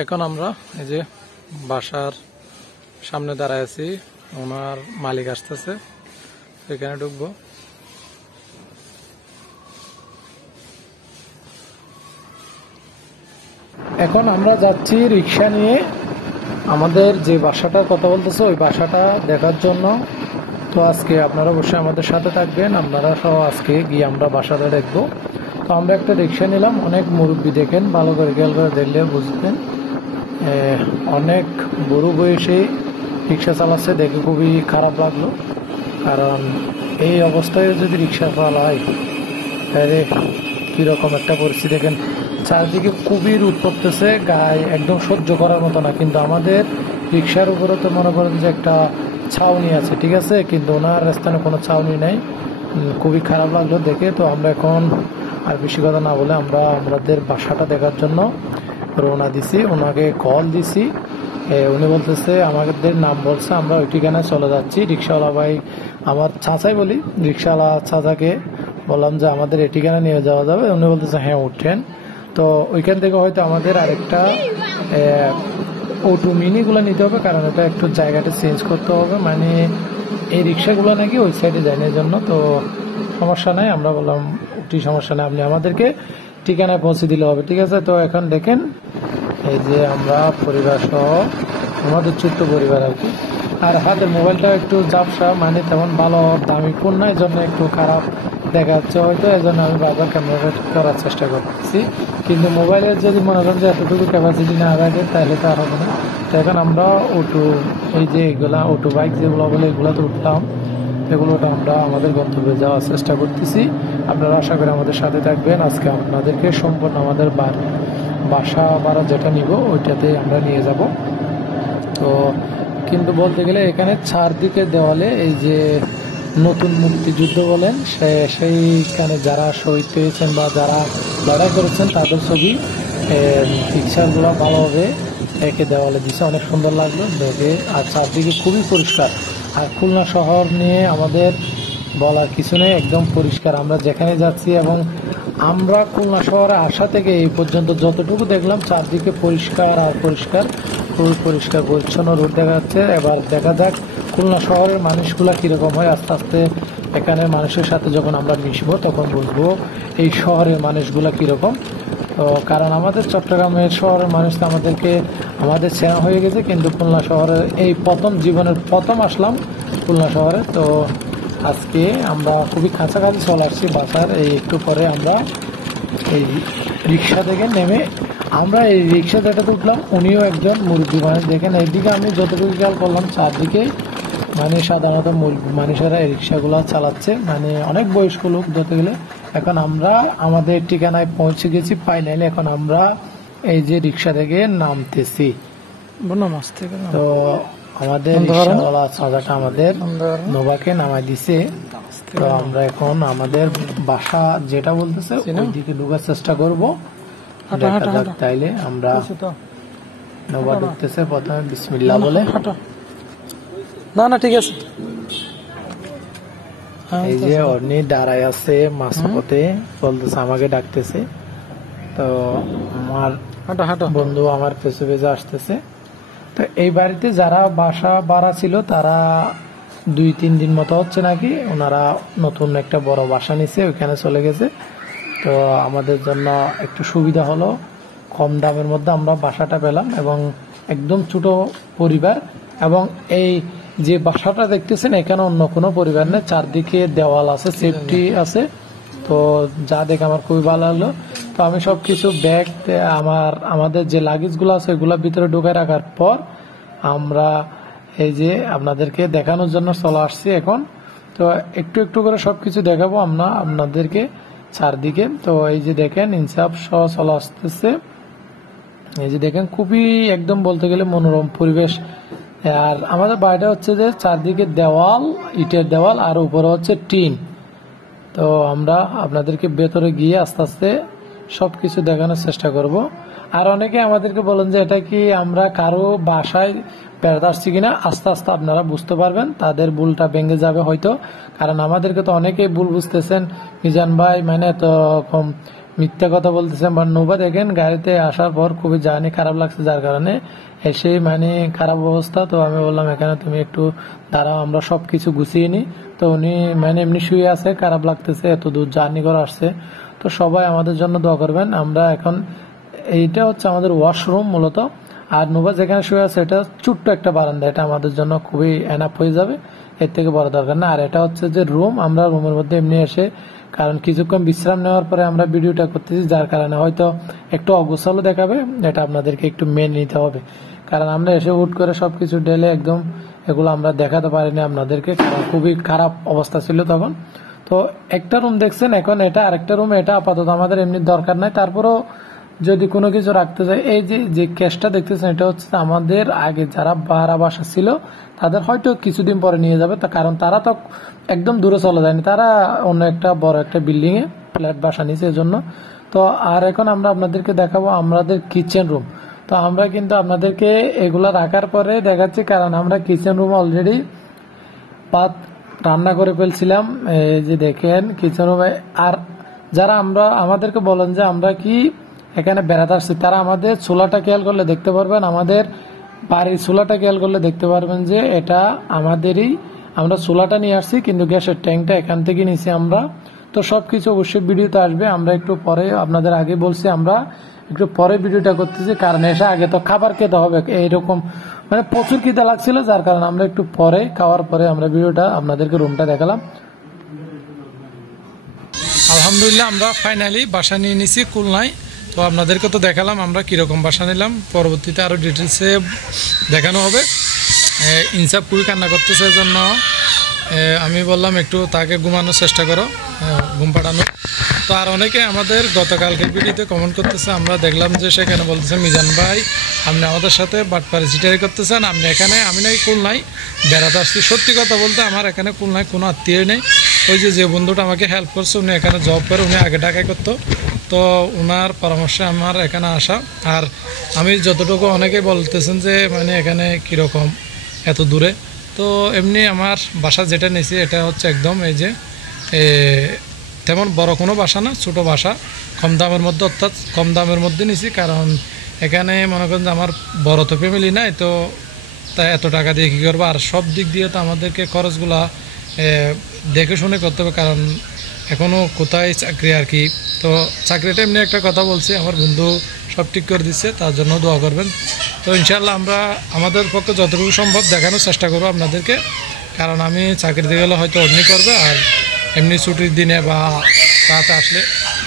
এখন আমরা এই যে বাসার সামনে দাঁড়ায় আছি, ওনার মালিক আসতেছে, এখানে ঢুকবো। এখন আমরা যাচ্ছি রিক্সা নিয়ে আমাদের যে বাসাটার কথা বলতেছে ওই বাসাটা দেখার জন্য। তো আজকে আপনারা অবশ্যই আমাদের সাথে থাকবেন, আপনারা সহ আজকে গিয়ে আমরা বাসাটা দেখবো। তো আমরা একটা রিক্সা নিলাম, অনেক মুরব্বী দেখেন, ভালো করে খেয়াল করে দেখলে বুঝবেন অনেক বড় বয়সে রিক্সা চালাচ্ছে, দেখে খুবই খারাপ লাগলো। কারণ এই অবস্থায় যদি রিক্সা চালায় তাহলে কিরকম একটা পরিস্থিতি দেখেন। চারদিকে খুবই রোদ পড়তেছে, গায়ে একদম সহ্য করার মতো না। কিন্তু আমাদের রিক্সার উপরে তো মনে করেন যে একটা ছাউনি আছে, ঠিক আছে, কিন্তু ওনার স্থানে কোনো ছাউনি নাই। খুবই খারাপ লাগলো দেখে। তো আমরা এখন আর বেশি কথা না বলে আমরা আমাদের বাসাটা দেখার জন্য রওনা দিছি। ওনাকে কল দিছি, উনি বলতেছে, আমাদের নাম বলছে, আমরা ওই ঠিকানায় চলে যাচ্ছি। রিক্সাওয়ালা ভাই আমার চাচাই বলি, রিক্সাওয়ালা চাচাকে বললাম যে আমাদের এই ঠিকানা নিয়ে যাওয়া যাবে। উনি বলতেছে হ্যাঁ উঠেন। তো ওইখান থেকে হয়তো আমাদের আরেকটা অটো মিনিগুলো নিতে হবে, কারণ ওটা একটু জায়গাটা চেঞ্জ করতে হবে। মানে এই রিক্সাগুলো নাকি ওই সাইডে যায় না, জন্য। তো সমস্যা নাই, আমরা বললাম উঠি, সমস্যা নেই, আপনি আমাদেরকে ঠিকানায় পৌঁছে দিলে হবে, ঠিক আছে। তো এখন দেখেন এই যে আমরা পরিবার সহ, আমাদের ছোট্ট পরিবার আর কি। আর হাতের মোবাইলটা একটু ঝাপসা, মানে তেমন ভালো দামি ফোন না, এই জন্য একটু খারাপ দেখা যাচ্ছে হয়তো, এই জন্য আমি বারবার ক্যামেরা করার চেষ্টা করতেছি। কিন্তু মোবাইলের যদি মনে করেন যে এতটুকু ক্যাপাসিটি না রাখে তাহলে তো আর হবে না। তো এখন আমরা অটো, এই যে এগুলা অটো বাইক যেগুলো বলে এগুলোতে উঠলাম, এগুলোটা আমরা আমাদের গন্তব্যে যাওয়ার চেষ্টা করতেছি। আপনারা আশা করি আমাদের সাথে থাকবেন। আজকে আপনাদেরকে সম্পূর্ণ আমাদের বাসা ভাড়া যেটা নিব ওইটাতে আমরা নিয়ে যাব। তো কিন্তু বলতে গেলে এখানে চারদিকে দেওয়ালে এই যে নতুন মুক্তিযুদ্ধ বলেন সেইখানে যারা শহীদ পেয়েছেন বা যারা লড়াই করেছেন তাদের ছবি পিকচারগুলো ভালোভাবে একে দেওয়ালে দিচ্ছে, অনেক সুন্দর লাগলো দেখে। আর চারদিকে খুবই পরিষ্কার। আর খুলনা শহর নিয়ে আমাদের বলার কিছু নেই, একদম পরিষ্কার আমরা যেখানে যাচ্ছি। এবং আমরা খুলনা শহরে আসা থেকে এই পর্যন্ত যতটুকু দেখলাম চারদিকে পরিষ্কার আর পরিষ্কার, খুবই পরিষ্কার পরিচ্ছন্ন রোড দেখা যাচ্ছে। এবার দেখা যাক খুলনা শহরের মানুষগুলা কীরকম হয়। আস্তে আস্তে এখানের মানুষের সাথে যখন আমরা মিশবো তখন বুঝবো এই শহরের মানুষগুলা কীরকম। তো কারণ আমাদের চট্টগ্রামের শহরের মানুষ তো আমাদের চেনা হয়ে গেছে, কিন্তু খুলনা শহরের এই জীবনের প্রথম আসলাম খুলনা শহরে। তো আজকে আমরা খুবই কাছাকাছি চলে আসছি বাসার। এই একটু পরে আমরা এই রিক্সা থেকে নেমে আমরা এই রিক্সা যেটাতে উঠলাম উনিও একজন মুরব্বী মানুষ। দেখেন এইদিকে আমি যতটুকু খেয়াল করলাম চারদিকে মানে সাধারণত মানুষেরা এই রিক্সাগুলো চালাচ্ছে, মানে অনেক বয়স্ক লোক ধরতে গেলে। এখন আমরা আমাদের ঠিকানায় পৌঁছে গেছি ফাইনালি। এখন আমরা এই যে রিক্সা থেকে নামতেছি। তো আমাদের রিক্সাওয়ালা চাচাটা আমাদের নোভাকে নামাই দিছে। তো আমরা এখন আমাদের বাসা যেটা বলতেছে ওইদিকে ঢুকার চেষ্টা করবো। তাইলে আমরা নোভা ঢুকতেছে, প্রথমে বিসমিল্লাহ বলে। না ঠিক আছে। এই যে অর্নি দাঁড়ায় আছে মাঝপথে, বলতেছে আমাকে ডাকতেছে। তো আমার বন্ধু আমার পেছু পেছু আসতেছে। তো এই বাড়িতে যারা বাসা ভাড়া ছিল তারা 2-3 দিন মতো হচ্ছে নাকি ওনারা নতুন একটা বড় বাসা নিছে, ওইখানে চলে গেছে। তো আমাদের জন্য একটু সুবিধা হলো, কম দামের মধ্যে আমরা বাসাটা পেলাম এবং একদম ছোট পরিবার। এবং এই যে বাসাটা দেখতেছেন এখানে অন্য কোনো পরিবার নেই, চারদিকে দেওয়াল আছে, সেফটি আছে। তো যা দেখে আমার খুবই ভালো লাগলো। তো আমি সবকিছু ব্যাগ আমাদের যে লাগেজগুলো আছে ওইগুলোর ভিতরে ঢুকে রাখার পর আমরা এই যে আপনাদেরকে দেখানোর জন্য চলে আসছি এখন। তো একটু একটু করে সবকিছু দেখাবো আমরা আপনাদেরকে চারদিকে। তো এই যে দেখেন ইনসাফ সহ চলে আসতেছে। এই যে দেখেন খুবই একদম বলতে গেলে মনোরম পরিবেশ। আর আমাদের বাড়িটা হচ্ছে যে চারদিকে দেওয়াল, ইটের দেওয়াল, আর উপরে হচ্ছে টিন। তো আমরা আপনাদেরকে ভেতরে গিয়ে আস্তে আস্তে সবকিছু দেখানোর চেষ্টা করব। আর অনেকে আমাদেরকে বলেন যে এটা কি আমরা কারো বাসায় বেড়াতে আসছি কিনা। আস্তে আস্তে আপনারা বুঝতে পারবেন, তাদের ভুলটা ভেঙে যাবে হয়তো। কারণ আমাদেরকে তো অনেকেই ভুল বুঝতেছেন, মিজান ভাই মানে তো মিথ্যা কথা বলতেছেন। বা নোভা দেখেন গাড়িতে আসার পর খুবই জার্নি খারাপ লাগছে, যার কারণে এসে মানে খারাপ অবস্থা। তো আমি বললাম এখানে তুমি একটু দাঁড়াও, আমরা সবকিছু গুছিয়ে নিই। তো উনি মানে এমনি শুয়ে আছে, খারাপ লাগতেছে, এত দূর জার্নি করে আসছে। তো সবাই আমাদের জন্য দোয়া করবেন। আমরা এখন এইটা হচ্ছে আমাদের ওয়াশরুম মূলত। আর নোভা যেখানে শুয়ে আছে এটা ছোট্ট একটা বারান্দা, এটা আমাদের জন্য খুবই এনাফ হয়ে যাবে, এর থেকে বড় দরকার না। আর এটা হচ্ছে যে রুম, আমরা রুমের মধ্যে এমনি এসে কারণ কিছুক্ষণ বিশ্রাম নেওয়ার পরে আমরা ভিডিওটা করতেছি, যার কারণে হয়তো একটু অগোছালো দেখাবে, এটা আপনাদেরকে একটু মেনে নিতে হবে। কারণ আমরা এসে হুট করে সবকিছু ঢেলে একদম এগুলো আমরা দেখাতে পারিনি আপনাদেরকে, কারণ খুবই খারাপ অবস্থা ছিল তখন। তো একটা রুম দেখছেন, এখন এটা আরেকটা রুম, এটা আপাতত আমাদের এমনি দরকার নাই। তারপরেও যদি কোনো কিছু রাখতে চাই, এই যে কেসটা দেখতেছেন এটা হচ্ছে আমাদের আগে যারা ভাড়া বাসা ছিল তাদের হয়তো কিছুদিন পরে নিয়ে যাবে, কারণ তারা তো একদম দূরে চলে যায়নি, তারা অন্য একটা বড় একটা বিল্ডিং এ ফ্ল্যাট বাসা নিয়েছে এজন্য। তো আর এখন আমরা আপনাদেরকে দেখাবো আমাদের কিচেন রুম। তো আমরা কিন্তু আপনাদেরকে এগুলা রাখার পরে দেখাচ্ছি, কারণ আমরা কিচেন রুম অলরেডি ভাত রান্না করে ফেলছিলাম। এই যে দেখেন কিচেন রুমে। আর যারা আমাদেরকে বলেন যে আমরা কি এখানে বেড়াতে আসছি, তারা আমাদের চুলাটা খেয়াল করলে দেখতে পারবেন, আমাদের বাড়ির চুলাটা খেয়াল করলে দেখতে পারবেন যে এটা আমাদেরই। আমরা চুলাটা নিয়ে আসছি, কিন্তু গ্যাসের ট্যাঙ্কটা এখান থেকে নিছি আমরা। তো সবকিছু অবশ্যই ভিডিওতে আসবে, আমরা একটু পরে আপনাদের আগে বলছি আমরা একটু পরে ভিডিওটা করতেছি, কারণ এসে আগে তো খাবার খেতে হবে। এইরকম মানে প্রচুর খিদে লাগছিল, যার কারণে আমরা একটু পরে খাওয়ার পরে আমরা ভিডিওটা আপনাদেরকে রুমটা দেখালাম। আলহামদুলিল্লাহ আমরা ফাইনালি বাসা নিয়ে নিছি খুলনায়। তো আপনাদেরকে তো দেখালাম আমরা কিরকম বাসা নিলাম, পরবর্তীতে আরো ডিটেলসে দেখানো হবে। ইনসাফ খুবই কান্না করতেছে, জন্য আমি বললাম একটু তাকে ঘুমানোর চেষ্টা করো, ঘুম পাড়ানো। তো আর অনেকে আমাদের গতকালকের ভিডিওতে কমেন্ট করতেছে, আমরা দেখলাম যে সেখানে বলতেছে মিজান ভাই আপনি আমাদের সাথে বাটপাড়ি চিটারি করতেছেন, আপনি এখানে আমি নাকি খুলনায় বেড়াতে আসছি। সত্যি কথা বলতে আমার এখানে খুলনায় কোনো আত্মীয় নেই। ওই যে বন্ধুটা আমাকে হেল্প করছে উনি এখানে জব করে, উনি আগে ঢাকায় করতো, তো ওনার পরামর্শে আমার এখানে আসা। আর আমি যতটুকু অনেকে বলতেছেন যে মানে এখানে কীরকম এত দূরে, তো এমনি আমার বাসা যেটা নিয়েছি এটা হচ্ছে একদম এই যে তেমন বড় কোনো বাসা না, ছোট বাসা, কম দামের মধ্যে, অর্থাৎ কম দামের মধ্যে নিছি। কারণ এখানে মনে করেন যে আমার বড় তো ফ্যামিলি নাই, তো তাই এত টাকা দিয়ে কী করবো। আর সব দিক দিয়ে তো আমাদেরকে খরচগুলা দেখে শুনে করতে হবে, কারণ এখনও কোথায় চাকরি আর কি। তো চাকরিটা এমনি একটা কথা বলছি, আমার বন্ধু সব ঠিক করে দিচ্ছে, তার জন্য দোয়া করবেন। তো ইনশাল্লাহ আমরা আমাদের পক্ষে যতটুকু সম্ভব দেখানোর চেষ্টা করবো আপনাদেরকে, কারণ আমি চাকরিতে গেলে হয়তো অন্যই করবে, আর এমনি ছুটির দিনে বা রাতে আসলে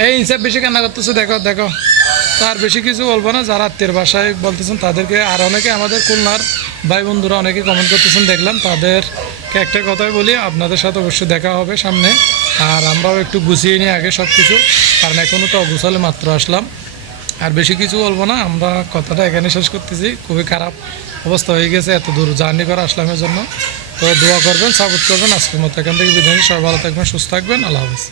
এই হিসাব বেশি কান্না করতেছে, দেখো দেখো। তার বেশি কিছু বলবো না, যারা আত্মীয় বাসায় বলতেছেন তাদেরকে। আর অনেকে আমাদের খুলনার ভাই বন্ধুরা অনেকে কমেন্ট করতেছেন দেখলাম, তাদেরকে একটা কথাই বলি, আপনাদের সাথে অবশ্যই দেখা হবে সামনে। আর আমরাও একটু গুছিয়ে নিই আগে সব কিছু, কারণ এখনও তো অগুছালে মাত্র আসলাম। আর বেশি কিছু বলবো না, আমরা কথাটা এখানে শেষ করতেছি। খুবই খারাপ অবস্থা হয়ে গেছে এত দূর জার্নি করা আসলামের জন্য। তো দোয়া করবেন, সাপোর্ট করবেন। আজকের মতো এখান থেকে বিদায় নিই, সবাই ভালো থাকবেন, সুস্থ থাকবেন, আল্লাহ হাফেজ।